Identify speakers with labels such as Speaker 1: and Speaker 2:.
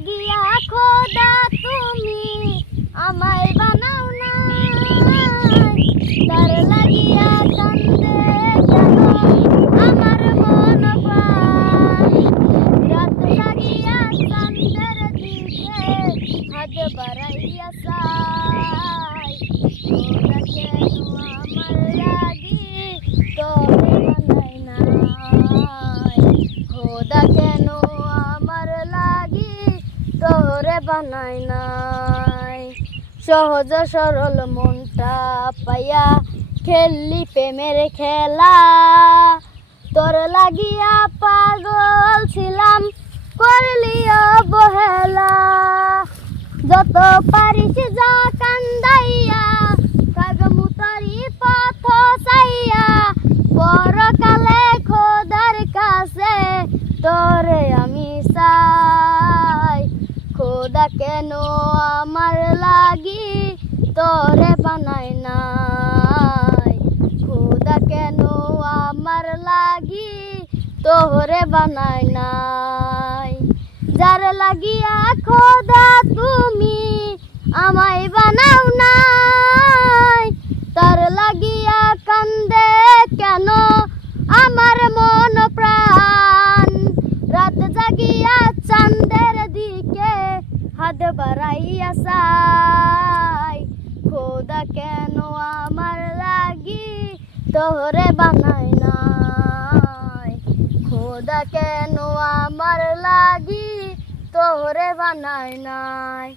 Speaker 1: লাগিয়া খোদা তুমি আমায় বানাও না তার লাগিয়া কান্দে কেন আমার মন রাত লাগিয়া কান্দের দিকে হাত বাড়াইয়া চাই খোদা কেন আমার লাগি তবে বানাই নাই খোদা কেন আমার লাগি তোরে বানাই নাই। সহজ সরল মনটা পাইয়া খেললি প্রেমের খেলা। তোর লাগিয়া পাগল ছিলাম, করলি অবহেলা। যত পারিস যা কান্দাইয়া কাগমুতারি পথ চাইয়া। পরকালে খোদার কাছে তোরে আমি চাই খোদা কেন আমার লাগি তোরে বানাই নাই? খোদা কেন আমার লাগি তোরে বানাই নাই? যার লাগিয়া খোদা তুমি আমায় বানাও নাই, তার লাগিয়া কান্দে কেন আমার মন প্রাণ রাত জাগিয়া চাঁদের দিকে হাত বাড়াইয়া চাই খোদা কেন আমার লাগি তোরে বানাই নাই? খোদা কেন আমার লাগি তোরে বানাই নাই?